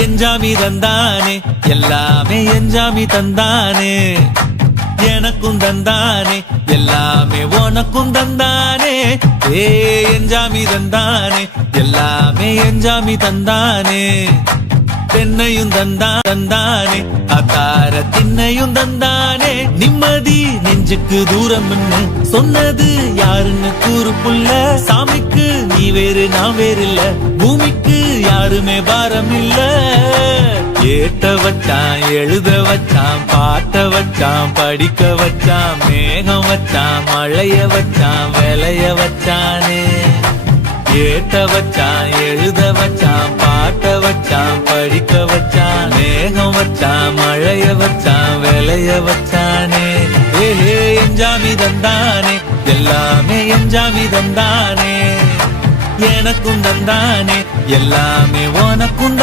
எஞ்சாமி தந்தானே எல்லாமே எஞ்சாமி தந்தானே எனக்கும் தந்தானே எல்லாமே உனக்கும் தந்தானே ஏ எஞ்சாமி தந்தானே எல்லாமே எஞ்சாமி தந்தானே தென்னையும் தந்தானே அத்தார திண்ணையும் தந்தானே நிம்மதி நெஞ்சுக்கு தூரம் சொன்னது யாருன்னு கூறு புள்ள சாமிக்கு நீ வேறு நான் வேறு இல்ல பூமிக்கு யாருமே பாரம் இல்ல ஏட்ட வச்சான் எழுத வச்சான் பாட்ட வச்சான் படிக்க வச்சான் மேகம் வச்சான் மழைய வச்சான் விளைய வச்சானே ஏட்ட வச்சான் எழுத வச்சான் பாட்ட வச்சான் படிக்க வச்சான் மேகம் வச்சான் மழைய வச்சான் விளைய வச்சானே ஏ எஞ்சாமி தந்தானே எல்லாமே எஞ்சாமி தந்தானே எனக்கும் தந்தானே எல்லாமே உனக்கும்